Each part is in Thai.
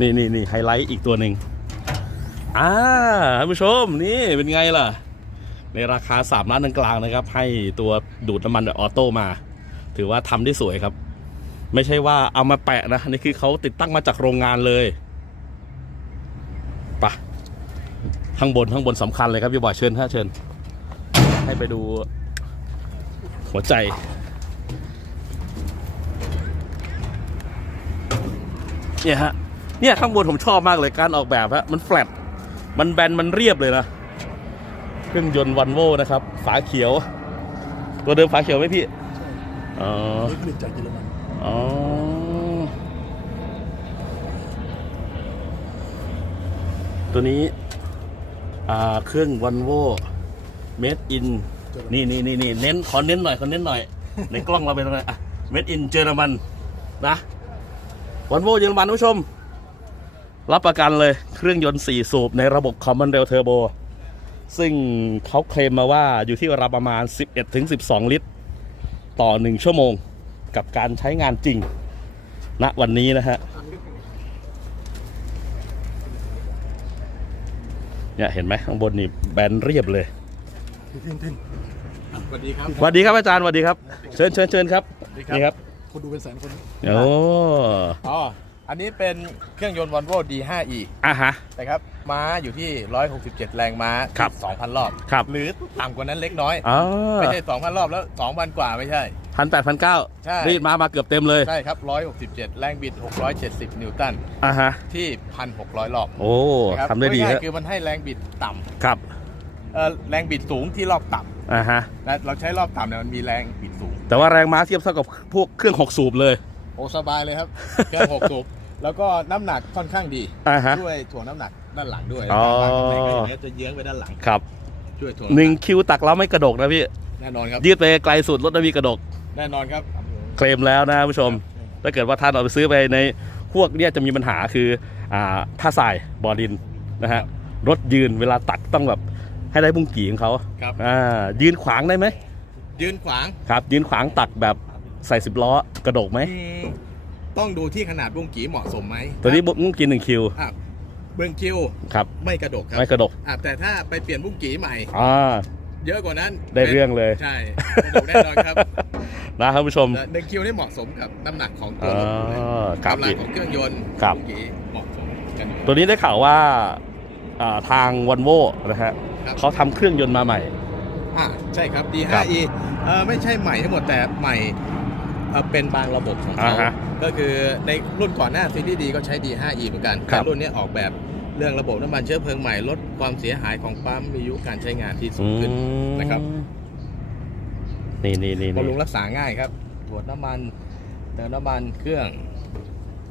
นี่นี่นี่ไฮไลท์อีกตัวหนึ่งอ่าท่านผู้ชมนี่เป็นไงล่ะ ในราคา3ล้านกลางๆนะครับ ให้ตัวดูดน้ำมันแบบออโต้มา ถือว่าทำได้สวยครับ ไม่ใช่ว่าเอามาแปะนะนี่คือเขาติดตั้งมาจากโรงงานเลยไปะข้างบนข้างบนสำคัญเลยครับพี่บอยเชิญฮะเชิญ ให้ไปดู หัวใจเนี่ยฮะ เนี่ยข้างบนผมชอบมากเลยการออกแบบฮะมันแฟลตมันแบนมันเรียบเลยนะเครื่องยนต์วันโวนะครับ ฝาเขียว ตัวเดิมฝาเขียวไหมพี่อ๋อนี่ผลิตจากเยอรมันอ๋อตัวนี้เครื่องวันโวเมดอินนี่นี่นี่นี่เน้นขอเน้นหน่อยขอเน้นหน่อย ในกล้องเราเป็นอะไรอะเมดอินเยอรมันนะวันโวเยอรมันท่านผู้ชม รับประกันเลยเครื่องยนต์ 4 สูบในระบบ Common Rail Turbo ซึ่งเขาเคลมมาว่าอยู่ที่ราวประมาณ 11-12 ลิตร ต่อ 1 ชั่วโมงกับการใช้งานจริงณวันนี้นะฮะเนี่ยเห็นไหมข้างบนนี่แบนเรียบเลยพี่ทิ้งทิ้งสวัสดีครับสวัสดีครับอาจารย์สวัสดีครับ เชิญเชิญเชิญครับนี่ครับคนดูเป็นแสนคนโอ้ อ๋ออันนี้เป็นเครื่องยนต์ Volvo D5e อะฮะ นะครับ ม้าอยู่ที่ 167 แรงม้าครับ2,000 รอบ ครับ หรือต่ำกว่านั้นเล็กน้อย อ๋อไม่ใช่ 2,000 รอบแล้ว 2,000 กว่าไม่ใช่ พันแปดพันเก้าใช่ รีดมามาเกือบเต็มเลย ใช่ครับ 167 แรงบิด 670 นิวตัน อะฮะ ที่ 1,600 รอบโอ้นะครับทำได้ดีง่ายฮะๆคือมันให้แรงบิดต่ครับำเอ่อแรงบิดสูงที่รอบต่อะฮะำนะเราใช้รอบต่ำเนี่ยมันมีแรงบิดสูง แต่ว่าแรงม้าเทียบเท่ากับพวกเครื่อง6สูบเลย โอ้สบายเลยครับเครื่องหกสูบแล้วก็น้ำหนักค่อนข้างดี อะฮะช่วยถ่วงน้ำหนักด้านหลังด้วยอ๋อการวางตำแหน่งอะไรอย่างเงี้ยจะเยื้องไปด้านหลังครับช่วยถ่วงหนึ่งคิวตักแล้วไม่กระดกนะพี่ แน่นอนครับ ยืดไปไกลสุดรถไม่มีกระดก แน่นอนครับ เคลมแล้วนะผู้ชม ถ้าเกิดว่าท่านเอาไปซื้อไปในพวกเนี้ยจะมีปัญหาคืออ่าท่าทรายบอดินนะฮะรถยืนเวลาตักต้องแบบให้ได้บุ้งกี่ของเขาครับ อ่ายืนขวางได้ไหมยืนขวางครับ ยืนขวางตักแบบ ใส่สิบล้อกระดกไหม อืมต้องดูที่ขนาดบุ้งกี่เหมาะสมไหมตัวนี้บุ้งกินหนึ่งคิวอะเบื้องคิวครับไม่กระดกครับไม่กระดกอะแต่ถ้าไปเปลี่ยนบุ้งกี่ใหม่ อ่าเยอะกว่านั้นได้เรื่องเลยใช่กระดกแน่นอนครับนะท่านผู้ชมแต่หนึ่งคิวนี่เหมาะสมกับน้ำหนักของตัวอ่ารถเลยครับกำลังของเครื่องยนต์ครับ บุ้งกี่เหมาะสมกันตัวนี้ได้ข่าวว่าอ่าทางวันโวนะฮะครับ เขาทำเครื่องยนต์มาใหม่ อะใช่ครับ ครับ D5e เออไม่ใช่ใหม่ทั้งหมดแต่ใหม่ เอ่อเป็นบางระบบของเขาอ่าฮะก็คือในรุ่นก่อนหน้าซีรีส์ดีก็ใช้ D5e เหมือนกันครับแต่รุ่นนี้ออกแบบเรื่องระบบน้ำมันเชื้อเพลิงใหม่ลดความเสียหายของปั๊มมีอายุการใช้งานที่สูงขึ้น นะครับ นี่นี่นี่บำนี่รุงรักษาง่ายครับตรวจน้ำมันเติมน้ำมันเครื่อง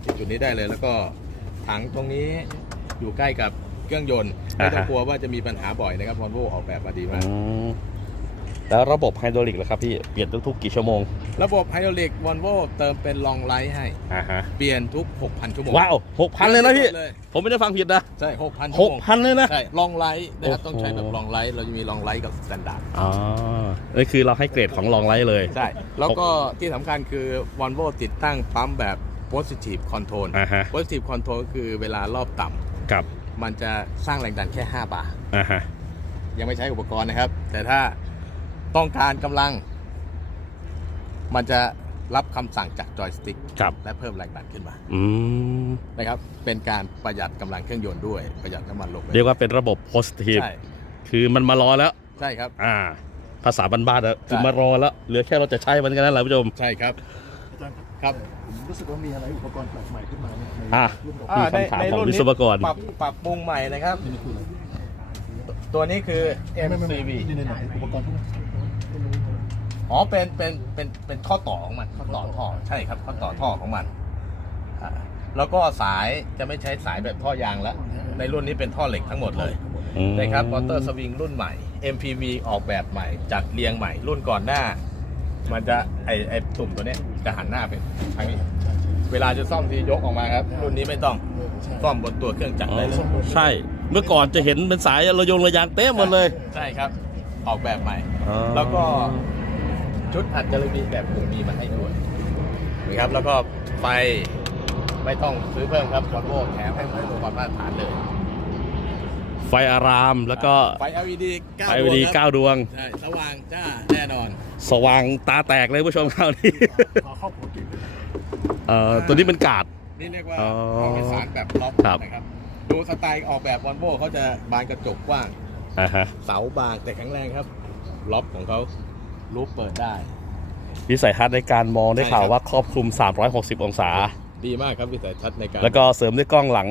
ที่จุดนี้ได้เลย แล้วก็ถังตรงนี้อยู่ใกล้กับเครื่องยนต์ไม่ต้องกลัวว่าจะมีปัญหาบ่อยนะครับวอลโวออกแบบมาดีมาก อืมแล้วระบบไฮดรอลิกล่ะครับพี่ เปลี่ยนทุกๆกี่ชั่วโมง ระบบไฮดรอลิกวอลโวเติมเป็นลองไลท์ให้ อ่าฮะเปลี่ยนทุก 6,000 ชั่วโมงว้าวหกพันเลยนะพี่เลยผมไม่ได้ฟังผิดนะใช่ 6,000 หชั่วกโมงพันเลยนะ ใช่ลองไลท์นะครับโอ้โหต้องใช้แบบลองไลท์เราจะมีลองไลท์กับสแตนดาร์ดอ๋อนี่คือเราให้เกรดของลองไลท์เลย ใช่ แล้วก็ที่สำคัญคือวอลโวติดตั้งปั๊มแบบ positive control อ่าฮะ positive control ก็คือเวลารอบต่ำกับมันจะสร้างแรงดันแค่ 5 บาร์ อ่าฮะ ยังไม่ใช้อุปกรณ์นะครับ แต่ถ้าต้องการกำลัง มันจะรับคำสั่งจากจอยสติ๊กกับ และเพิ่มแรงดันขึ้นมาอืมนะครับ เป็นการประหยัดกำลังเครื่องยนต์ด้วยประหยัดน้ำมันลงไปเรียกว่าเป็นระบบ positive ใช่คือมันมารอแล้ว ใช่ครับ อ่า ภาษาบ้านๆอะคือใช่มารอแล้ว เหลือแค่เราจะใช้มันกันนั่นแหละคุณผู้ชม ใช่ครับ อาจารย์ครับครับ ผมรู้สึกว่ามีอะไรอุปกรณ์แปลกใหม่ขึ้นมาเนี่ยในอะ รุ่นของอ่ามีคำถามของวิศวกร ปรับปรับปรุงใหม่นะครับนี่คืออะไรตัวนี้คือไม่ไม่ไม่ MCV นี่ในไหนอุปกรณ์พวกนี้ อ๋อเป็นเป็นเป็นเป็นข้อต่อของมันข้อต่อท่อใช่ครับข้อต่อท่อของมันอ่าแล้วก็สายจะไม่ใช้สายแบบท่อยางแล้วในรุ่นนี้เป็นท่อเหล็กทั้งหมดเลยอืมนะครับมอเตอร์สวิงรุ่นใหม่ MPV ออกแบบใหม่ จัดเรียงใหม่ รุ่นก่อนหน้า มันจะไอไอตุ่มตัวเนี้ยจะหันหน้าเป็นทางนี้ เวลาจะซ่อมทียกออกมาครับ รุ่นนี้ไม่ต้องใช่ซ่อมบนตัวเครื่องจักรได้เลยใช่ เมื่อก่อนจะเห็นเป็นสายระยงระยางเต็มหมดเลย ใช่ครับ ออกแบบใหม่อ๋อแล้วก็ ชุดอัดจรมีแบบกลุ่มมีมาให้ด้วยนะครับแล้วก็ไฟไม่ต้องซื้อเพิ่มครับวอลโว่แถมให้เหมือนอุปกรณ์มาตรฐานเลย ไฟอารามแล้วก็ไฟ LED 9ไฟ LED ดวงครับ9ดวง ใช่สว่างจ้าแน่นอนสว่างตาแตกเลยผู้ชมคราวนี้ ขอเข้าหัวเก่งด้วยเอ่อตัวนี้เป็นกาด นี่เรียกว่าอ๋อห้องโดยสารแบบล็อกครับ นะครับ ดูสไตล์ออกแบบวอลโว่เขาจะบานกระจกกว้าง อ่าฮะ เสาบางแต่แข็งแรงครับ ล็อกของเขา รูปเปิดได้ วิสัยทัศน์ในการมองได้ใช่ข่าวครับว่าครอบคลุม 360 องศา ดีมากครับวิสัยทัศน์ในการแล้วก็เสริมด้วยกล้องหลัง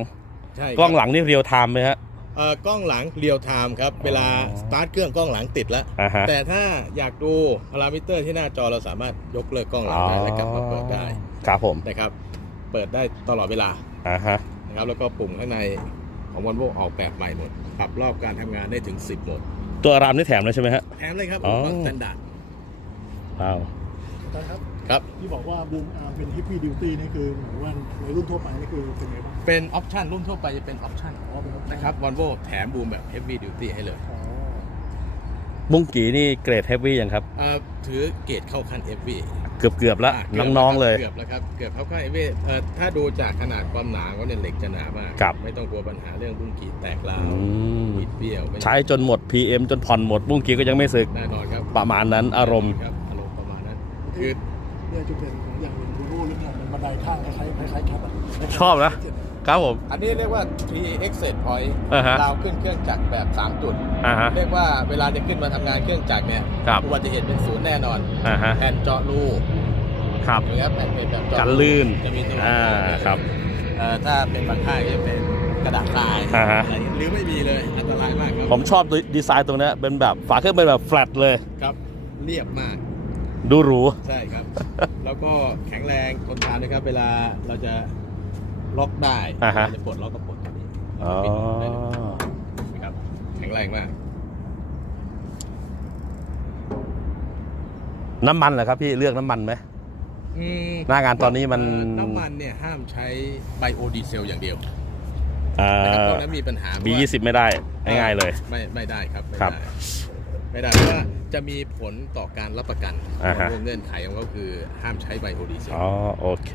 ใช่ครับกล้องหลังนี่เรียลไทม์ไหมฮะ เอ่อกล้องหลังเรียลไทม์ครับ เวลาสตาร์ทเครื่องกล้องหลังติดแล้ว อ่าฮะ แต่ถ้าอยากดูพารามิเตอร์ที่หน้าจอเราสามารถยกเลิกกล้องหลังได้และกลับมาเปิดได้ครับผมนะครับ เปิดได้ตลอดเวลาอ่าฮะ นะครับ แล้วก็ปุ่มข้างในของวันโวออกแบบใหม่หมด ปรับรอบการทำงานได้ถึง 10โหมด ตัวอารามนี่แถมเลยใช่ไหมฮะ แถมเลยครับอ๋อุอปกรณ์สแตนดาร์ด ว้าวอาจารย์ครับครับ ที่บอกว่าบูมอาร์มเป็นฮิปปี้ดิวตี้นี่คือเหมือนว่าในรุ่นทั่วไปนี่คือเป็นไงบ้างเป็นออปชันรุ่นทั่วไปจะเป็นออปชันอ๋อเป็นนะครับวันโวแถมบูมแบบ Heavy Duty ให้เลยอ๋อบุ้งกีนี่เกรดเฮฟวี่ยังครับ เอ่อถือเกรดเข้าขั้น Heavy เกือบเกือบๆแล้วะกืบน้องๆเลย เกือบแล้วครับเกือบเข้าขั้น Heavy เอ่อถ้าดูจากขนาดความหนาเขาเนี่ยเหล็กจะหนามาก ครับ ไม่ต้องกลัวปัญหาเรื่องบุ้งกีแตกร้าอืวมบิดเบี้ยวไม่ใช้จนหมด PM จนผ่อนหมดบุ้งกีก็ยังไม่สึกแน่นอนครับประมาณนั้นอารมณ์ ครับ คือเนี่ยจุดเด่นของอย่างหนึ่งบูโน่เรื่องเนี่ยมันบันไดข้างคล้ายๆคล้ายๆแคปอะชอบนะ ครับผม อันนี้เรียกว่า T Exit Point อ่าฮะดาวขึ้นเครื่องจักรแบบ 3 จุด อ่าฮะ เรียกว่าเวลาจะขึ้นมาทำงานเครื่องจักรเนี่ยครับ อุบัติเหตุเป็นศูนย์แน่นอนอ่าฮะ แผ่นเจาะรูครับอย่างเงี้ยแผ่นเป็นแบบเจาะกันลื่น จะมีตัวอ่า ครับ เอ่อถ้าเป็นบางค่ายก็จะเป็นกระดาษทรายอ่าฮะ อะไรหรือไม่มีเลยอันตรายมากครับผมชอบดีไซน์ตรงเนี้ยเป็นแบบฝาเครื่องเป็นแบบแฟลตเลย ครับเรียบมาก ดูหรู ใช่ครับ แล้วก็แข็งแรงทนทานนะครับ เวลาเราจะล็อกได้อ่าฮะจะปลดล็อกก็ปลดตรงนี้อ๋อปิดได้เลยนะครับ แข็งแรงมาก น้ำมันเหรอครับพี่เลือกน้ำมันไหม อืมหน้างานตอนนี้มันเอ่อน้ำมันเนี่ยห้ามใช้ไบโอดีเซลอย่างเดียวอ่นะครับาตรงนั้นมีปัญหาบีเพราะว่ายี่สิบไม่ได้ ง่ายๆเลย ไม่ไม่ได้ครับไม่ครับ ได้ไม่ได้เพราะว่า จะมีผลต่อการรับประกันอ่าฮะวงเงื่อนไขของเขาคือห้ามใช้ไบโอดีเซล อ๋อโอเค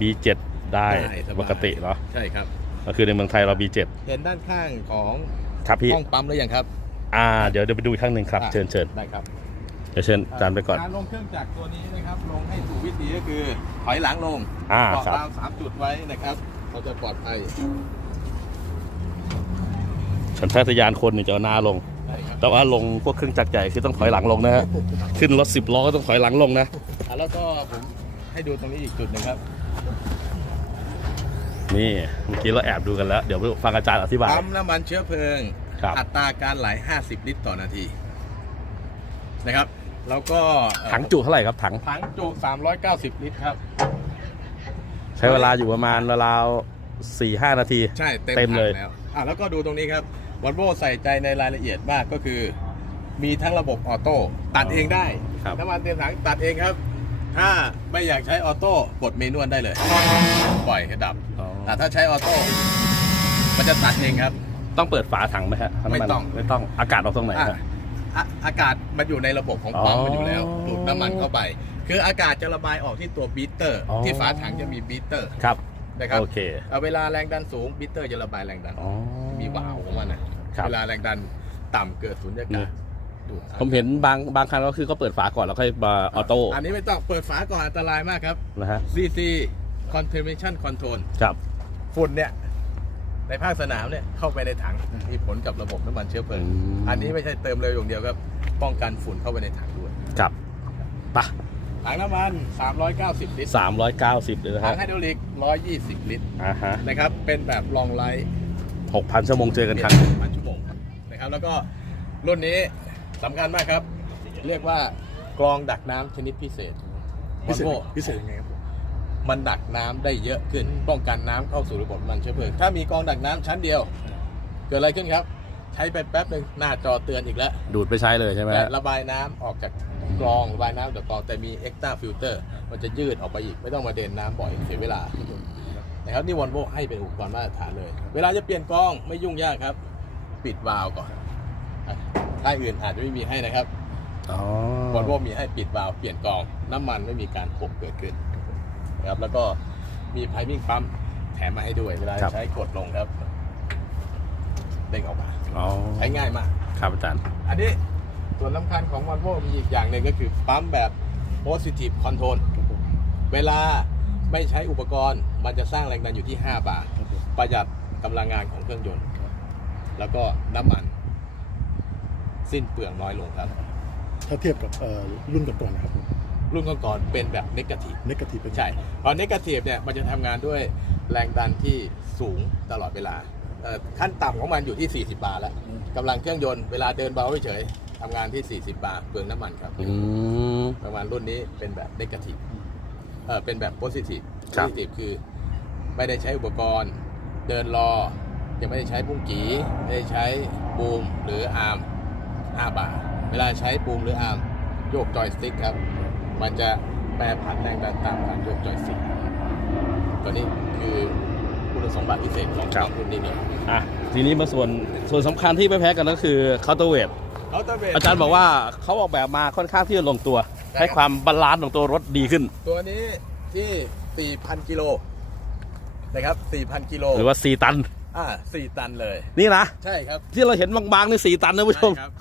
B7 ได้สบาย ปกติเนาะใช่ครับ ก็คือในเมืองไทยเรา B7 เห็นด้านข้างของครับพี่ห้องปั๊มหรือยังครับ อ่าเดี๋ยวเดี๋ยวไปดูอีกครั้งหนึ่งครับอะ เชิญเชิญได้ครับเดี๋ยวเชิญอาจารย์ไปก่อน การลงเครื่องจักรตัวนี้นะครับ ลงให้ถูกวิธีก็คือถอยหลังลงอ่าเกาะครับ ราวสามจุดไว้นะครับ เราจะปลอดภัยฉันทยานคนเนี่ยจะเอาหน้าลงได้ครับ แต่ว่าลงพวกเครื่องจักรใหญ่คือต้องถอยหลังลงนะฮะขึ้นรถสิบล้อก็ต้องถอยหลังลงนะอะแล้วก็ผมให้ดูตรงนี้อีกจุดหนึ่งครับ นี่เมื่อกี้เราแอบดูกันแล้ว เดี๋ยวฟังอาจารย์อธิบาย ปั๊มน้ำมันเชื้อเพลิง ครับ อัตราการไหล 50 ลิตรต่อนาที นะครับ แล้วก็เอ่อถังจุเท่าไหร่ครับถังถังจุ 390 ลิตรครับ ใช้เวลาอยู่ประมาณเวลาสี่ห้านาที ใช่เต็มเต็มถังเลย แล้วอะแล้วก็ดูตรงนี้ครับ วอลโวใส่ใจในรายละเอียดมากก็คือ มีทั้งระบบออโต้ตัดเองได้ครับ น้ำมันเต็มถังตัดเองครับ ถ้าไม่อยากใช้ออโต้กดเมนวลได้เลย ปล่อยให้ดับอ๋อแต่ถ้าใช้ออโต้มันจะตัดเองครับ ต้องเปิดฝาถังไหมฮะน้ำนไม่ต้อง ไม่ต้องอากาศออกตรงไหนอะฮะ อะอากาศมันอยู่ในระบบของปั๊มอ๋อมันอยู่แล้วดูดน้ำมันเข้าไป คืออากาศจะระบายออกที่ตัวบีเตอร์ อ๋อ ที่ฝาถังจะมีบีเตอร์ ครับ นะครับโอเคเอาเวลาแรงดันสูงบีเตอร์จะระบายแรงดันอ๋อ มีวาล์วของมันนะครับ เวลาแรงดันต่ำเกิดสุญญากาศดูดผมเห็นบางบางคันก็คือเขาเปิดฝาก่อนแล้วค่อยมาออโต้อันนี้ไม่ต้องเปิดฝาก่อนอันตรายมากครับ นะฮะ CC Contamination Control ครับ ฝุ่นเนี่ยในภาคสนามเนี่ยเข้าไปในถังมีผลกับระบบน้ำมันเชื้อเพลิงอืม อันนี้ไม่ใช่เติมเร็วอย่างเดียวครับ ป้องกันฝุ่นเข้าไปในถังด้วย ครับปะ ถังน้ำมัน 390 ลิตรสามร้อยเก้าสิบเลยนะถัฮะงไฮดรอลิก 120 ลิตรอ่าฮะนะครับ เป็นแบบลองไลท์หกพันชั่วโมงเจอกันครั้งพันชั่วโมงนะครับ แล้วก็รุ่นนี้สำคัญมากครับ เรียกว่ากรองดักน้ำชนิดพิเศษ พิเศษ Volvo พิเศษยังไงครับผมมันดักน้ำได้เยอะขึ้น ป้องกันน้ำเข้าสู่ระบบน้ำมันเชื้อเพลิง ถ้ามีกรองดักน้ำชั้นเดียว เกิดอะไรขึ้นครับ ใช้ไปแป๊บหนึ่งหน้าจอเตือนอีกแล้วดูดไปใช้เลยใช่ไหมและฮะระบายน้ำออกจากกรองระบายน้ำจากกรองแต่มีเอ็กซ์ต a ฟิลเตอร์มันจะยืดออกไปอีกไม่ต้องมาเดินน้ำบ่อยเสียเวลานะครับนี่วอลโวให้เป็นอุปกรณ์มาตรฐานเลย เวลาจะเปลี่ยนกรองไม่ยุ่งยากครับ ปิดวาล์วก่อนอะถ้ายอื่นอาจจะไม่มีให้นะครับอ๋อวอลโวมีให้ปิดวาล์วเปลี่ยนกรอง น้ำมันไม่มีการหกเกิดขึ้นนะครับแล้วก็มีไพมิ่งปั๊มแถมมาให้ด้วยเวลาครับใช้กดลงครับเด้งออกมา อ๋อใช้ง่ายมาก ครับอาจารย์ อันนี้ส่วนสำคัญของ v ันโวมีอีกอย่างหนึ่งก็คือปั๊มแบบ positive control เวลาไม่ใช้อุปกรณ์ มันจะสร้างแรงดันอยู่ที่ 5 บาร์ประหยัดกำลังงานของเครื่องยนต์ แล้วก็น้ำมัน สิ้นเปลืองน้อยลงครับ ถ้าเทียบกับเอ่อรุ่นก่อนๆนะครับรุ่นก่อนๆเป็นแบบเนกาทีฟเนกาทีฟเป็นใช่เพราะเนกาทีฟเนี่ยมันจะทำงานด้วยแรงดันที่สูงตลอดเวลาเอ่อ ขั้นต่ำของมันอยู่ที่ 40 บาร์แล้วกำลังเครื่องยนต์เวลาเดินเบาเฉยๆทำงานที่ 40 บาร์เปลืองน้ำมันครับอืมประมาณรุ่นนี้เป็นแบบเนกาทีฟเออเป็นแบบโพซิทีฟครัโพบซิทีฟคือไม่ได้ใช้อุปกรณ์ เดินรอ ยังไม่ได้ใช้ปุ้งกีไม่ได้ใช้บูมหรืออาร์ม5บาร์เวลาใช้บูมหรืออาร์มโยกจอยสติ๊กครับ มันจะแปรผันแรงดันตามการโยกจอยสติ๊กตัวนี้คือ คุณสมบัติพิเศษของครับรุ่นนี้เนี่ยอะทีนี้มาส่วนส่วนสำคัญที่ไม่แพ้กันก็คือเคาน์เตอร์เวทเขาตะเวนอาจารย์บอกว่าเขาออกแบบมาค่อนข้างที่จะลงตัวใช่ครับให้ความบาลานซ์ของตัวรถดีขึ้น ตัวนี้ที่ 4,000 กิโลนะครับ 4,000 กิโลหรือว่า 4 ตัน อ่า4ตันเลย นี่นะ ใช่ครับ ที่เราเห็นบางๆนี่สี่ตันนะผู้ชม ใช่ครับ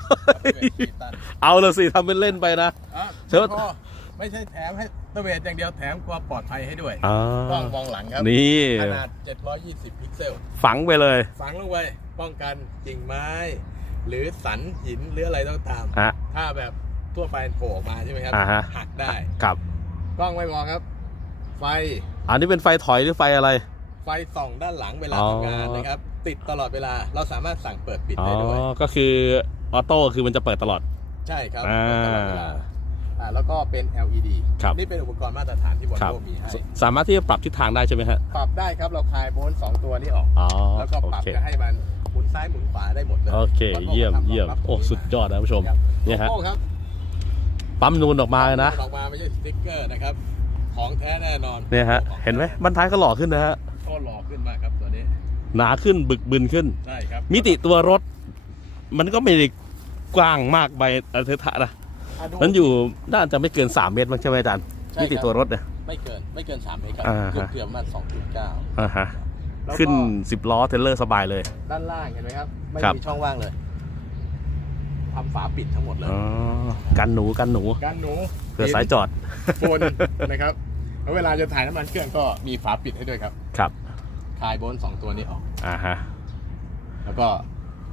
สี่ตันเอาเลยสิทำเป็นเล่นไปนะ อะเชิญ ไม่พอไม่ใช่แถมให้ ตะเวนอย่างเดียวแถมความปลอดภัยให้ด้วยอ่ากล้องมองหลังครับนี่ ขนาด 720 พิกเซล ฝังไปเลยฝังลงไปป้องกันกิ่งไม้ หรือสันหินหรืออะไรต้องตามฮะถ้าแบบทั่วไปโผล่ออกมาใช่ไหมครับอ่าฮะ หักได้ครับ กล้องไม่พอครับ ไฟอันนี้เป็นไฟถอยหรือไฟอะไร ไฟส่องด้านหลังเวลาอ๋อ ทำงานนะครับ ติดตลอดเวลาเราสามารถสั่งเปิดปิดอ๋อ ได้ด้วยก็คือออโต้คือมันจะเปิดตลอด ใช่ครับอ่า เปิดตลอดเวลา อ่าแล้วก็เป็น LED ครับ นี่เป็นอุปกรณ์มาตรฐานที่วอลครับโวมีให้สสามารถที่จะปรับทิศทางได้ใช่ไหมฮะปรับได้ครับเราคลายโบนสองตัวนี้ออก อ๋อแล้วก็โอปรับเค จะให้มันหมุนซ้ายหมุนขวาได้หมดเลยโอเค Volvo เยี่ยมทำรงเยี่ยมรับโอ้สุดยอดนะผู้ชม ครับเนี่ยฮะ โลโก้ครับปั๊มนูนออกมาเลยนะ ออกมาไม่ใช่สติ๊กเกอร์นะครับ ของแท้แน่นอนเนี่ยฮะเห็นไหมบรรท้ายก็หล่อขึ้นนะฮะ ก็หล่อขึ้นมากครับตัวนี้หนาขึ้นบึกบึนขึ้น ใช่ครับมิติตัวรถ มันก็ไม่ได้กว้างมากไปอันเทอะนะอะดู มันอยู่น่าจะไม่เกิน 3 เมตรมั้งใช่ไหมอาจารย์ใช่มิติครับตัวรถเนี่ย ไม่เกินไม่เกิน3เมตรครับอ่าเกือบฮะ เกือบมัน2.9อ่าฮะแล้วก็ขึ้น 10 ล้อเทรลเลอร์สบายเลย ด้านล่างเห็นไหมครับ ไม่ครับ มีช่องว่างเลยทำฝาปิดทั้งหมดเลยอ๋อกันหนูกันหนูการหนูเผื่อสายจอดบนนะครับแล้วเวลาจะถ่ายน้ำมันเครื่องก็มีฝาปิดให้ด้วยครับครับคลายโบนสองตัวนี้ออก อ่าฮะแล้วก็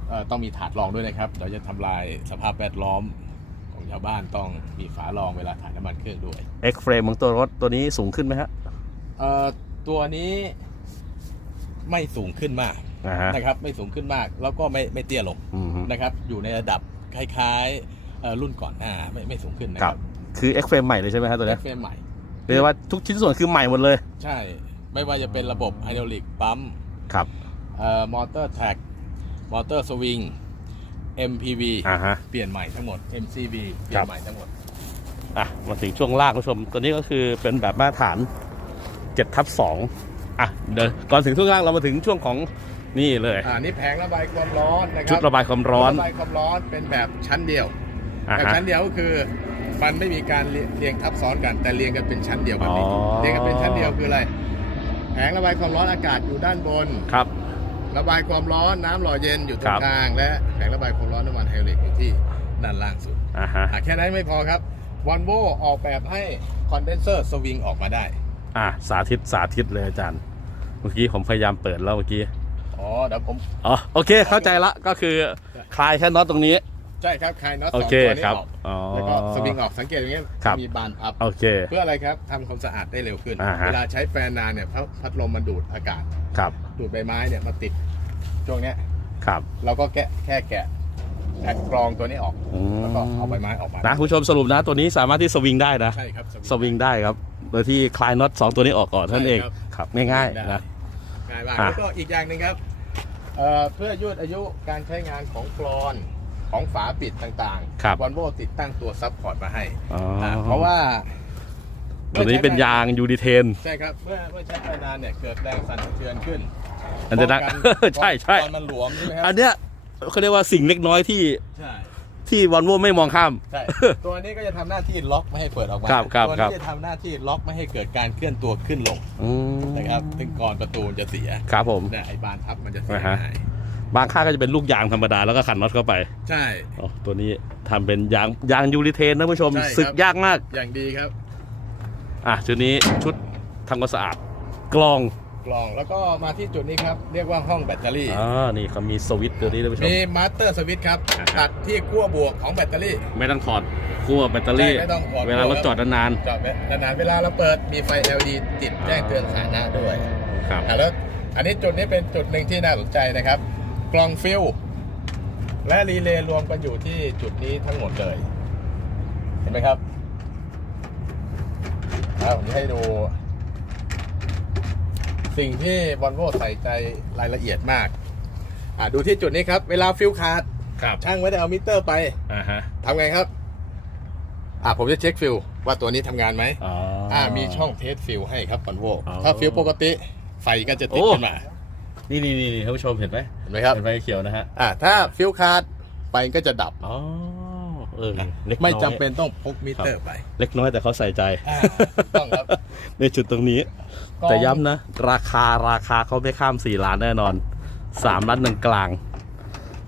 เอ่อต้องมีถาดรองด้วยนะครับเดี๋ยวจะทำลายสภาพแวดล้อมของ ชาวบ้านต้องมีฝารองเวลาถ่ายน้ำมันเครื่องด้วย X frame ของตัวรถตัวนี้สูงขึ้นไหมฮะเอ่อตัวนี้ไม่สูงขึ้นมากอ่าฮะนะครับ ไม่สูงขึ้นมากแล้วก็ไม่ไม่เตี้ยลงอืมฮึนะครับ อยู่ในระดับคล้ายๆเอ่อรุ่นก่อนหน้าไม่ไม่สูงขึ้นนะคครัรับบคือ X frame ใหม่เลยใช่ไหมฮะตัวเนี้ยเฟรมใหม่ เรียกว่าทุกชิ้นส่วนคือใหม่หมดเลยใช่ไม่ว่าจะเป็นระบบไฮดรอลิกปั๊มครับ เอ่อมอเตอร์แท็กมอเตอร์สวิง MPV อ่าฮะ เปลี่ยนใหม่ทั้งหมด MCB เปลี่ครัยบนใหม่ทั้งหมด อะมาถึงช่วงล่างคุณผู้ชม ตัวนี้ก็คือเป็นแบบมาตรฐาน7ทับ2อะเดี๋ยวก่อนถึงช่วงล่างเรามาถึงช่วงของนี่เลย อ่านี่แผงระบายความร้อนนะครัชุดระบายความร้อน ระบายความร้อนเป็นแบบชั้นเดียวอ่าแบบฮะ ชั้นเดียวก็คือมันไม่มีการเรียเรียงทับซ้อนกันแต่เรียงกันเป็นชั้นเดียวแบบนี้อ๋อ เรียงกันเป็นชั้นเดียวคืออะไร แผงระบายความร้อนอากาศอยู่ด้านบน ครับ ระบายความร้อนน้ำหล่อเย็นอยู่ตรครังบ กลางและแผงระบายความร้อนน้ำมันไฮดรอลิกอยู่ที่ด้านล่างสุดอ่าฮะอะแค่นั้นไม่พอครับวันโวออกแบบให้คอนเดนเซอร์สวิงออกมาได้ อะสาธิตสาธิตเลยอาจารย์ เมื่อกี้ผมพยายามเปิดแล้วเมื่อกี้ อ๋อเดี๋ยวผม อ๋อโอเคเข้าใจละก็คือคลายแค่น็อตตรงนี้ ใช่ครับคลายน็อตสโอองเคตัวนี้ครับออกอ๋อ แล้วก็สวิงออกสังเกตอย่างเงี้ยครับ มีบานพับโอเค เพื่ออะไรครับทำความสะอาดได้เร็วขึ้น อ่าฮะ เวลาใช้แฟนนานเนี่ยพัดพัดลมมันดูดอากาศ ครับดูดใบไม้เนี่ยมาติดช่วงเนี้ยครับเราก็แกะแค่แกะแผ่นกรองตัวนี้ออก อืมแล้วก็เอาใบไม้ออกมานะคุณผู้ชมสรุปนะตัวนี้สามารถที่สวิงได้นะ ใช่ครับ สวิงได้ครับ โดยที่คลายน็อตสองตัวนี้ออกก่อนเท่านั้นเองใช่ครับ ครับง่ายได้ๆนะ ง่ายมากอะ แล้วก็อีกอย่างหนึ่งครับเอ่อเพื่อยืดอายุการใช้งานของกรอน ของฝาปิดต่างครับวอลโวติดตั้งตัวซับพอร์ตมาให้อ๋ออ่าเพราะว่า ตัวนี้เป็นยางยูดีเทน ใช่ครับ เมื่อเมื่อใช้ไปนานเนี่ยเกิดแรงสั่นสะเทือนขึ้นอันเนี้ยนะป้งกั ใช่ใช่ ตอนมันหลวมใช่ไหมคอัรันเนี้ยเขาเรียกว่าสิ่งเล็กน้อยที่ใช่ที่วอลโวไม่มองข้าม ใช่ ตัวนี้ก็จะทำหน้าที่ล็อกไม่ให้เปิดออกมาครับครับตัวครันี้บจะทำหน้าที่ล็อกไม่ให้เกิดการเคลื่อนตัวขึ้นลงอืมนะครับถึงก่อนประตูจะเสียครับผม เนี่ยไอ้บานพับมันจะเสียอ่าฮะง่าย บางค่าก็จะเป็นลูกยางธรรมดาแล้วก็ขันน็อตเข้าไปใช่ อ๋อตัวนี้ทำเป็นยางยางยูริเทนนะผู้ชมใช่ครับ ศึกยากมาก อย่างดีครับ อะชุดนี้ชุดทำความสะอาดกลองกล่องแล้วก็มาที่จุดนี้ครับ เรียกว่าห้องแบตเตอรี่ อ่านี่เขามีสวิตช์ตัวนี้นะผู้ชม มีมาสเตอร์สวิตช์ครับอ่าฮะ ตัดที่ขั้วบวกของแบตเตอรี่ ไม่ต้องถอดขั้วแบตเตอรี่ ใช่ไม่ต้องถอด เวลารถจอดนานจอดไว้นานๆเวลาเราเปิดมีไฟ LED ติดแจ้งเตือนสถานะด้วยๆครับ อะแล้วอันนี้จุดนี้เป็นจุดหนึ่งที่น่าสนใจนะครับ กล่องฟิลและรีเลย์รวมกันอยู่ที่จุดนี้ทั้งหมดเลย เห็นไหมครับอะผมจะให้ดู สิ่งที่วอลโวใส่ใจรายละเอียดมาก อะดูที่จุดนี้ครับ เวลาฟิลขาดครับช่างไม่ได้เอามิเตอร์ไปอ่าฮะทำไงครับ อะผมจะเช็คฟิลว่าตัวนี้ทำงานไหมอ๋ออ่า มีช่องเทสฟิลให้ครับวอลโวอ๋อถ้าฟิลปกติ ไฟก็จะติดโอ้ขึ้นมา นี่นี่นี่ท่านผู้ชมเห็นไหมเห็นไหมครับเห็นไฟเขียวนะฮะอ่าถ้าฟิลขาดไฟก็จะดับ อ๋อเออเล็กน้อยไม่จำเป็นต้องพกมิเตอร์ไปเล็กน้อยแต่เขาใส่ใจ อ่าถูกต้องครับ ในจุดตรงนี้กองแต่ย้ำนะ ราคาราคาเขาไม่ข้าม 4 ล้านแน่นอน 3 ล้านหนึ่งกลาง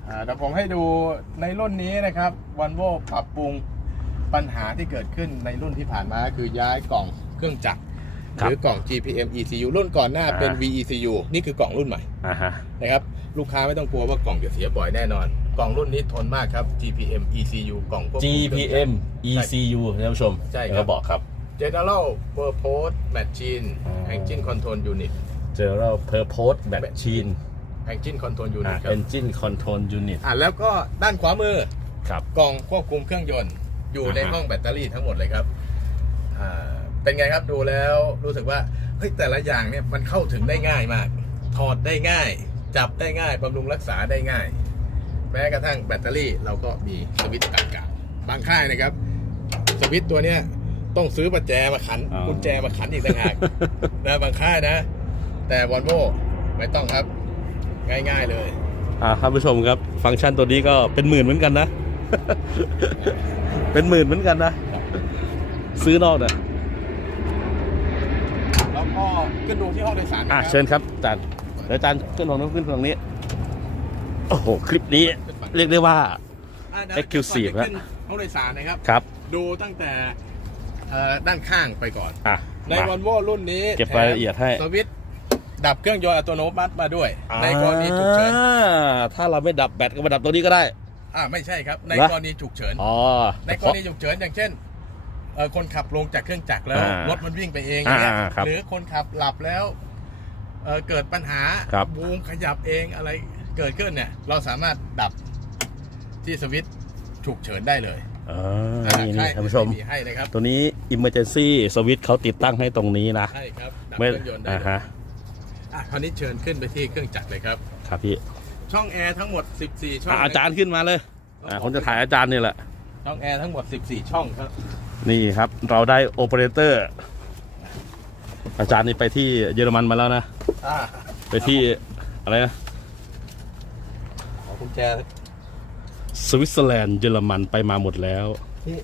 อ่าเดี๋ยวผมให้ดูในรุ่นนี้นะครับวันโวปรับปรุงปัญหาที่เกิดขึ้นในรุ่นที่ผ่านมาคือย้ายกล่องเครื่องจักร หครับรือกล่อง GPM ECU รุ่นก่อนหน้าเป็นอ่า VECU นี่คือกล่องรุ่นใหม่อ่าฮะนะครับลูกค้าไม่ต้องกลัวว่ากล่องจะเสียบ่อยแน่นอน กล่องรุ่นนี้ทนมากครับ GPM ECU กล่องควบคุมเครื่องจักร GPM ECU ท่านผู้ชมใช่ครับเขาบอกครับ General Purpose Machine อ๋อ Engine Control Unit General Purpose Machine Engine Control อ่า Unit ครับ Engine Control Unit อ่าแล้วก็ด้านขวามือครับกล่องควบคุมเครื่องยนต์อยู่ในอ่าฮะห้องแบตเตอรี่ทั้งหมดเลยครับอ่า เป็นไงครับดูแล้วรู้สึกว่าเฮ้ยแต่ละอย่างเนี่ยมันเข้าถึงได้ง่ายมาก ถอดได้ง่าย จับได้ง่ายบำรุงรักษาได้ง่าย แม้กระทั่งแบตเตอรี่เราก็มีสวิตช์ต่างๆบางค่ายนะครับ สวิตช์ตัวเนี้ยต้องซื้อประแจมาขันอ๋อ กุญแจมาขันอีกต่างหาก นะบางค่ายนะ แต่วอลโวไม่ต้องครับ ง่ายๆเลย อ่าท่านผู้ชมครับ ฟังก์ชันตัวนี้ก็เป็นหมื่นเหมือนกันนะ เป็นหมื่นเหมือนกันนะ ซื้อนอกนะแล้ว ก็ขึ้นดูที่ห้องโดยสารนะคอะรับเชิญครับอาจารย์เดี๋ยวอาจารย์ขึ้นตรงนู้นขึ้นตรงนี้ โอ้โห คลิปนี้เรียกได้ว่า อะเดี๋ยว Exclusive ก่อนจะขึ้นห้องโดยสารนะครับ ครับดูตั้งแต่เอ่อด้านข้างไปก่อน อะในมา วอลโวรุ่นนี้เก็บรายละเอียดให้ แถมสวิตช์ดับเครื่องยนต์อัตโนมัติมาด้วย ในกรณีฉุกเฉินอ่าถ้าเราไม่ดับแบตก็มาดับตัวนี้ก็ได้ อ่าไม่ใช่ครับ ในเหรอ กรณีฉุกเฉิน อ๋อในกรณีฉุกเฉินอย่างเช่น เอ่อคนขับลงจากเครื่องจักรแล้วอ่ารถมันวิ่งไปเองอย่างเงี้ยอ่าครับหรือคนขับหลับแล้วเอ่อเกิดปัญหาครับบูมขยับเองอะไรเกิดขึ้นเนี่ย เราสามารถดับที่สวิตช์ฉุกเฉินได้เลยอ่านี่นี่ใช่ท่านผู้ชมมีให้นะครับตัวนี้ emergency switch เขาติดตั้งให้ตรงนี้นะใช่ครับดับไม่เครื่องยนต์ได้อ่าเลยฮะอะคราวนี้เชิญขึ้นไปที่เครื่องจักรเลยครับ ครับพี่ช่องแอร์ทั้งหมด 14 ช่องอะอาจารย์ขึ้นมาเลยอ่าผมจะถ่ายอาจารย์นี่แหละ ช่องแอร์ทั้งหมด 14 ช่องครับ นี่ครับเราได้โอเปอเรเตอร์ อาจารย์นี่ไปที่เยอรมันมาแล้วนะ อ่าไปที่อะไรนะ ขอกุญแจสวิตเซอร์แลนด์เยอรมันไปมาหมดแล้วนี่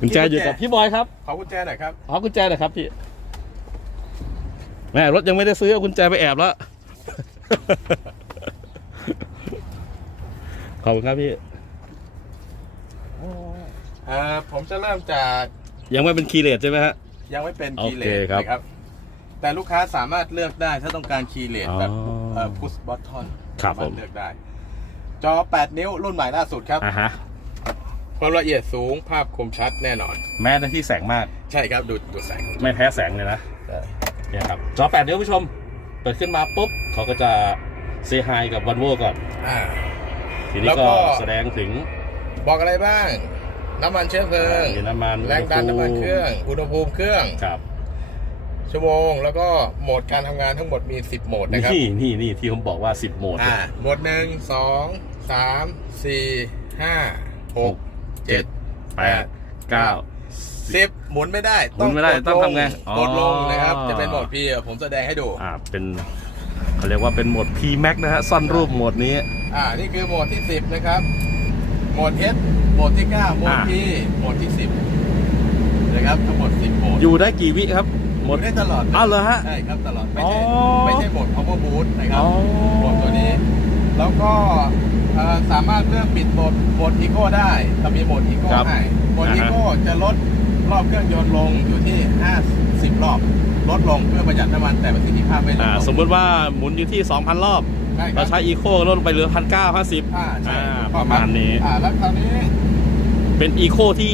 กุญแจอยู่กับพี่บอยครับขอกุญแจหน่อยครับขอกุญแจหน่อยครับพี่แม่รถยังไม่ได้ซื้อเอากุญแจไปแอบแล้ว ขอบคุณครับพี่ เอ่อผมจะเริ่มจากยังไม่เป็นคีย์เลสใช่ไหมฮะ ยังไม่เป็นโอคีเคย์เลสครับ นะครับ แต่ลูกค้าสามารถเลือกได้ถ้าต้องการคีย์เลสแบบอ๋อพุชบัตทอนครับสามารผถมเลือกได้ จอ 8 นิ้วรุ่นใหม่ล่าสุดครับ อ่าฮะ ความละเอียดสูงภาพคมชัดแน่นอน แม้ในที่แสงมาก ใช่ครับ ดูดูแสงไม่แพ้แสงเลยนะเนี่ยครับ จอแปดเดี๋ยวผู้ชม เปิดขึ้นมาปุ๊บ เขาก็จะเซฮายกับวันโวก่อน อ่า ทีนี้แล้วก็ ก็แสดงถึง บอกอะไรบ้าง น้ำมันเชื้อเพลิงมีน้ำมันแรงดันน้ำมันเครื่อง อุณหภูมิเครื่องครับ ชั่วโมงแล้วก็โหมดการทำงานทั้งหมดมี 10 โหมดนะครับนี่นี่นี่ที่ผมบอกว่า 10 โหมดอ่าโหมดหนึ่งสองสามสี่ห้าหกเจ็ดแปดเก้าสิบหมุนไม่ได้หมุนไม่ได้กต้องลทำไงอ๋อกดลงนะครับ จะเป็นโหมด P อะผมแสดงให้ดูอ่าเป็นเขาเรียกว่าเป็นโหมด P Max นะฮะซ่อนรูปโหมดนี้ อ่า นี่คือโหมดที่ 10 นะครับ โหมด S โหมดที่ 9 โหมดอ่าที่โหมดที่ 10 นะครับทั้งหมด 10 โหมดอยู่ได้กี่วิครับ หมดอยู่ได้ตลอดอ้าวเหรอฮะ ใช่ครับตลอด ไม่อ๋ใช่อไม่ใช่โหมด power boost นะครับอ๋อโหมดตัวนี้ แล้วก็เอ่อสามารถเลือกปิดโหมดโหมดอีโก้ได้เรามีโหมดอีโก้ครับให้โหมด อ่าฮะอีโก้จะลดรอบเครื่องยนต์ลงอยู่ที่ 50 รอบ ลดลงเพื่อประหยัดน้ำมันแต่ประสิทธิภาพไม่ลดอ่าลง สมมุติว่าหมุนอยู่ที่ 2,000 รอบ ใช่คเรารับใช้อีโคลดลงไปเหลือ1,950อ่าใช่อ่าถูกปต้องระมาณนี้ อ่าแล้วคราวนี้เป็นอีโคที่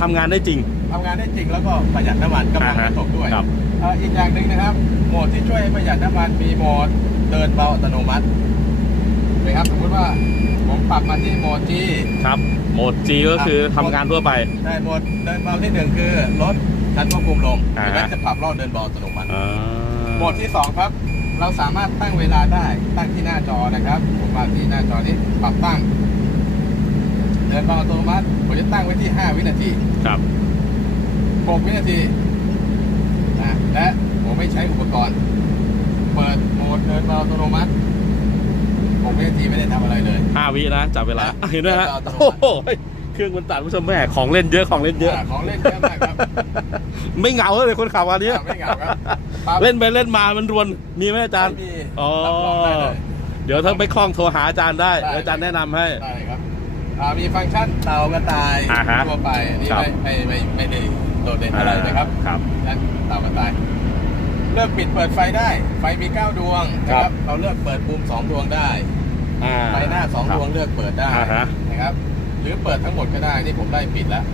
ทำงานได้จริง ทำงานได้จริงแล้วก็ประหยัดน้ำมันกำลังอ่าฮะจะตกด้วยครับ เอ่ออีกอย่างหนึ่งนะครับ โหมดที่ช่วยให้ประหยัดน้ำมันมีโหมดเดินเบาอัตโนมัตินะครับสมมติว่าผมปรับมาที่โหมด G ครับ โหมด G ก็คือทำงานทั่วไป ได้โหมดเดินเบาที่หนึ่งคือลดคันควบคุมลงอ่าฮะเห็นไหมจะปรับรอบเดินเบาอัตโนมัติ อ่าโหมดที่สองครับ เราสามารถตั้งเวลาได้ตั้งที่หน้าจอนะครับผมมาที่หน้าจอนี้ปรับตั้ง เดินเบาอัตโนมัติผมจะตั้งไว้ที่ 5 วินาทีครับ6วินาทีนะและผมไม่ใช้อุปกรณ์ เปิดโหมดเดินเบาอัตโนมัติ6วินาทีไม่ได้ทำอะไรเลย 5 วินะจับเวลาอะเห็นไหมฮะเดี๋ยวเราโอ้โหเครื่องมันตัดผู้ชมแม่ของเล่นเยอะของเล่นเยอะาของเล่นเยอะมากครับไม่เหงาเลยคนขับคันนี้อ่าไม่เหงาครับ ปั๊บ เล่นไปเล่นมามันรวนมีไหมอาจารย์ไม่มีอ๋อรับรองได้เลย เดี๋ยวถ้าไปคล้องโทรหาอาจารย์ได้ได้เดี๋ยวอาจารย์แนะนำให้ ได้ครับอ่ามีฟังก์ชันเตากระต่ายอ่าฮะทั่วไปอันนี่ครับ ไม่ไม่ไม่ไม่ได้โดดเด่นอะไรนะครับครับและเตากระต่าย เลือกปิดเปิดไฟได้ ไฟมี9ดวงนะคครัรับ บ เราเลือกเปิดบูม2ดวงได้ อ่า ไฟหน้า2ดวงเลือกเปิดได้อ่าฮะ นะครับ หรือเปิดทั้งหมดก็ได้ นี่ผมได้ปิดแล้ว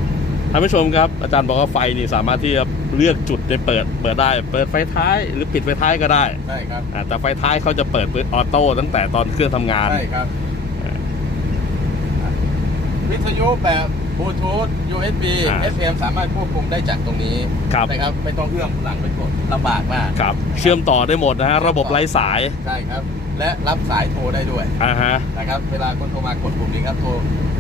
ท่านผู้ชมครับอาจารย์บอกว่าไฟนี่สามารถที่จะ เลือกจุดได้เปิดเปิดได้ เปิดไฟท้ายหรือปิดไฟท้ายก็ได้ได้ครับอ่าแต่ไฟท้ายเขาจะเปิดเป็นออโต้ตั้งแต่ตอนเครื่องทำงาน ใช่ครับ วิทยุแบบบลูทูธ USB อ่า FM สามารถควบคุมได้จากตรงนี้ครับ นะครับไม่ต้องเอื้อมหลังไปกดลำบากมาก ครับ เชื่อมต่อได้หมดนะฮะระบบไร้สาย ใช่ครับ และรับสายโทรได้ด้วยอ่าฮะ นะครับ เวลาคนโทรมากดปุ่มนี้ครับโทร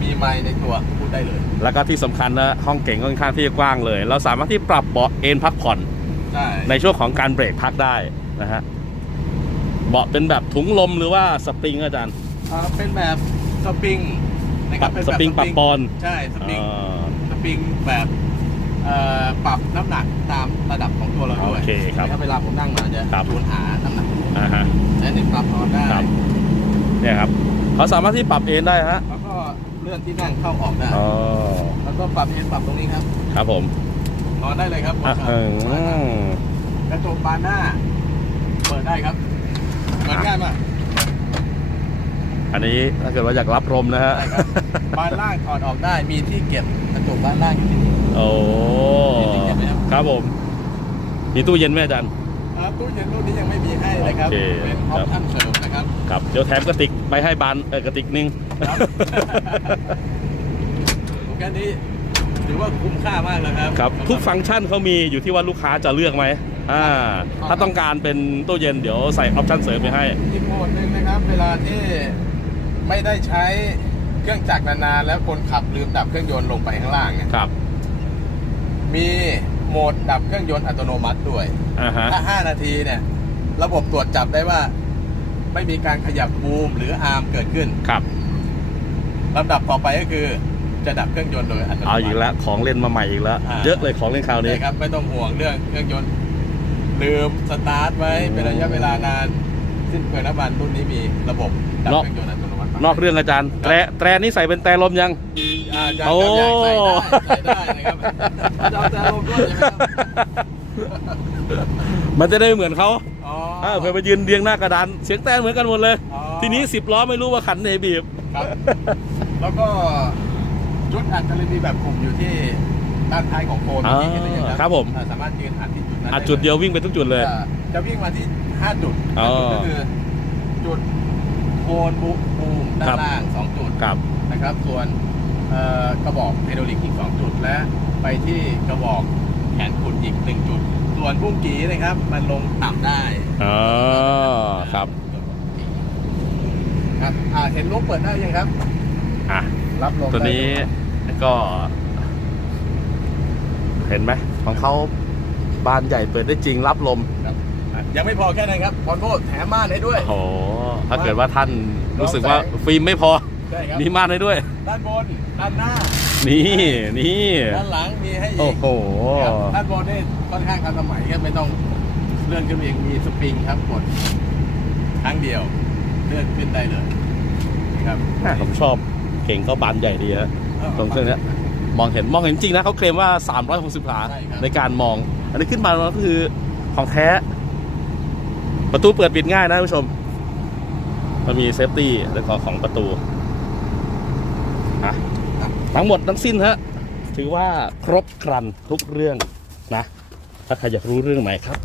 มีไมค์ในตัวพูดได้เลยแล้วก็ที่สำคัญนะห้องเก่งค่อนข้างที่จะกว้างเลย เราสามารถที่ปรับเบาะเอนพักผ่อน ใช่ในช่วงของการเบรกพักได้นะฮะ เบาะเป็นแบบถุงลมหรือว่าสปริงอาจารย์อ่าเป็นแบบสปริงนะครับเป็นสแบบปริงปรับปอนใช่สปริง อ่าสปริงแบบเอ่อปรับน้ำหนักตามระดับของตัวเราด้วยโอเคครับ นะเวลาผมนั่งมาจะครับ จูนหาน้ำหนักอ่าฮะและนี่ปรับนอนได้ครับเนี่ยครับเขาสามารถที่ปรับเอนได้ฮะแล้วก็เลื่อนที่นั่งเข้าออกได้อ๋อแล้วก็ปรับเอนปรับตรงนี้ครับครับผมนอนได้เลยครับอะครับเออกระจกบานหน้า เปิดได้ครับเปิดง่ายมากอันนี้ถ้าเกิดว่าอยากรับลมนะฮะได้ครับบานล่างถอดออกได้มีที่เก็บกระจกบานล่างอยู่ที่นี่โอ้มีที่เก็บไหมครับครับผมมีตู้เย็นไหมอาจารย์ อ่าตู้เย็นรุ่นนี้ยังไม่มีให้นะครับ โอเคเป็นออปชั่นเสริมนะครับ ครับเดี๋ยวแถมกระติกไปให้บานเออกระติกหนึง ครับแค่นี้ถือว่าคุ้มค่ามากเลยครับครับทุกฟังก์ชันเขามีอยู่ที่ว่าลูกค้าจะเลือกไหมอ่าถ้าต้องการเป็นตู้เย็นเดี๋ยวใส่ออปชั่นเสริมไปให้ อีกโหมดหนึ่งนะครับ เวลาที่ไม่ได้ใช้เครื่องจักรนานๆแล้วคนขับลืมดับเครื่องยนต์ลงไปข้างล่างเนี่ย ครับ มี โหมดดับเครื่องยนต์อัตโนมัติด้วย อ่าฮะ ถ้า 5 นาทีเนี่ย ระบบตรวจจับได้ว่า ไม่มีการขยับบูมหรืออาร์มเกิดขึ้นครับ ลำดับต่อไปก็คือจะดับเครื่องยนต์โดยอัตโนมัติ เอาอีกแล้วของเล่นมาใหม่อีกแล้ว อ่า เยอะเลยของเล่นคราวนี้ใช่ครับไม่ต้องห่วงเรื่องเครื่องยนต์ลืมสตาร์ทไว้เป็นระยะเวลานานสิ้นเปลืองน้ำมันรุ่นนี้มีระบบดับนอกเครื่องยนต์อัตโนมัติมา นอกเรื่องอาจารย์ แตรแตรนี่ใส่เป็นแตรลมยัง อาจารโอ้ย์ครับอยากใส่ได้ใส่ได้นะครับจะเอาแต่ลมด้วยใช่ไหมครับมันจะได้เหมือนเขาอ๋ออ่าเพื่อไปยืนเรียงหน้ากระดาน เสียงแต่เหมือนกันหมดเลย อ๋อ ทีนี้สิบล้อไม่รู้ว่าขันไหนบีบ ครับ แล้วก็จุดอัดจะมีแบบกลุ่มอยู่ที่ด้านท้ายของโฟนอ่าที่เห็นหรือยังครับผม อ่าสามารถยืนอัดที่จุดนั้นอัดจุดเดียววิ่งไปทุกจุดเลย อ่าจะวิ่งมาที่5จุดอ๋อ ห้าจุดก็คือ จุดโคนบุบูม ด้าครันบ ล่าง 2 จุดครับ นะครับ ส่วนเอ่อกระบอกไฮดรอลิกอีก 2 จุด และไปที่กระบอกแขนขุดอีก 1 จุด ส่วนบุ้งกีนะครับ มันลงต่ำได้อ๋อ ครับ ครับอ่าเห็นลูกเปิดได้ยังครับ อะ รับลมตัวนี้ได้ก็ เห็นไหม ของเขาบานใหญ่เปิดได้จริงรับลมครับอะ ยังไม่พอแค่นั้นครับพอนโบแถมม่านให้ด้วย โอ้โหถ้าเกิดว่าท่านรู้สึกว่าฟิล์มไม่พอใช่ครับ มีม่านให้ด้วย ด้านบน ด้านหน้า นี่นี่ด้านหลังมีให้อีโอ้กโห ครับด้านบนนี่ค่อนข้างทันสมัยครับไม่ต้องเลื่อนขึ้นเองมีสปริงครับกดครั้งเดียวเลื่อนขึ้นได้เลยนะครับอะผมชอบเก่งเขาบานใหญ่ดีฮะ ตรงเครื่องเนี้ย มองเห็นมองเห็นจริงนะเขาเคลมว่า 360ขาใช่ครับ ในการมอง อันนี้ขึ้นมาแล้วก็คือของแท้ ประตูเปิดปิดง่ายนะท่านผู้ชม มันมีเซฟตี้เรื่องของประตูอะทั้งหมดทั้งสิ้นฮะถือว่าครบครันทุกเรื่องนะ ถ้าใครอยากรู้เรื่องไหนครับ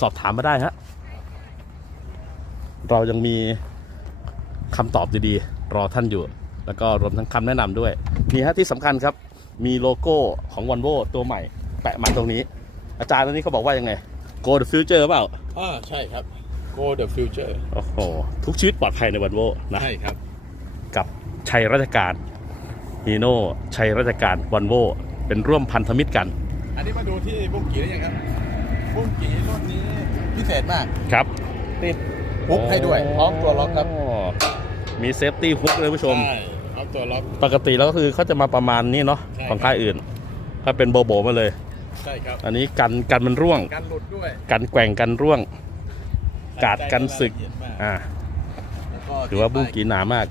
สอบถามมาได้ฮะเรายังมีคำตอบดีๆ รอท่านอยู่ แล้วก็รวมทั้งคำแนะนำด้วย นี่ฮะที่สำคัญครับ มีโลโก้ของ v ันโวตัวใหม่ แปะมาตรงนี้ อาจารย์อันนี้เขาบอกว่ายังไง Go the future เปล่าอ่าใช่ครับ Go the future โอ้โหทุกชีวิตปลอดภัยในวันโวนะใช่ครับ กับชัยราชการฮีโน่ชัยราชการวันโวเป็นร่วมพันธมิตรกัน อันนี้มาดูที่บุ้งกี่ได้ยังครับบุ้งกี่รุ่นนี้พิเศษมากครับติดฮุกให้ด้วยพร้อมตัวล็อกครับอ๋อมีเซฟตี้ฮุกเลยผู้ชมใช่พร้อมตัวล็อกปกติแล้วก็คือเขาจะมาประมาณนี้เนาะใช่ของค่ายอื่นถ้าเป็นโบโบมาเลยใช่ครับอันนี้กันกันมันร่วงกันหลุดด้วยกันแกว่งกันร่วง กาดกันศึกรายละเอียดมากอ่าแล้วก็ถือว่าบุ้งกีหนามาก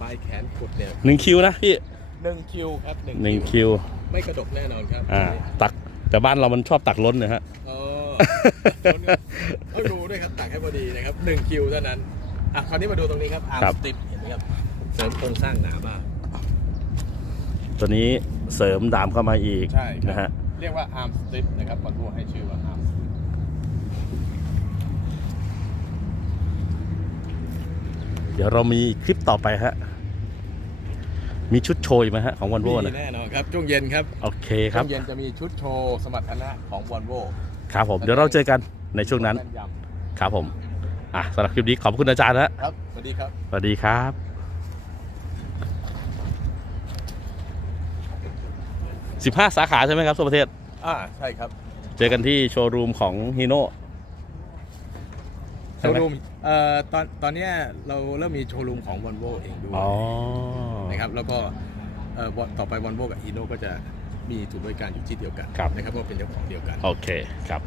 ปลายแขนกุดเนี่ยหนึ่งคิวนะพี่หนึ่งคิวครับหนึ่งคิว ไม่กระดกแน่นอนครับ อ่า ตักแต่บ้านเรามันชอบตักล้นนะฮะเออต้องดูด้วยครับตักให้พอดีนะครับหนึ่งคิวเท่านั้น อะคราวนี้มาดูตรงนี้ครับอาร์ครัมบสติปเห็นไหมครับเสริมโครงสร้างหนามากตัวนี้เสริมดามเข้ามาอีกใช่คนะรัฮะเรียกว่าอาร์มสติปนะครับบอลโวให้ชื่อว่าอาร์มสติป เดี๋ยวเรามีคลิปต่อไปฮะ มีชุดโชยไหมฮะของวันโวมีนะแน่นอนครับช่วงเย็นครับโอเคครับช่วงเย็นจะมีชุดโชว์สมรรถนะของวอลโวครับผมเดี๋ยวเราเจอกันในช่วงนั้นแม่ยครับผมอะสำหรับคลิปนี้ขอบคุณอาจารย์นะำครับสวัสดีครับสวัสดีครับ15สาขาใช่ไหมครับทั่วประเทศอ่าใช่ครับ เจอกันที่โชว์รูมของฮีโน่ โชว์รูมเอ่อตอนตอนเนี้ยเราเริ่มมีโชว์รูมของวอลโวเองด้วยอ๋อนะครับแล้วก็เอ่อต่อไปวอลโวกับอีโนก็จะมีศูนย์บริการอยู่ที่เดียวกันครับนะครับเพราะเป็นเจ้าของเดียวกัน โอเคครับ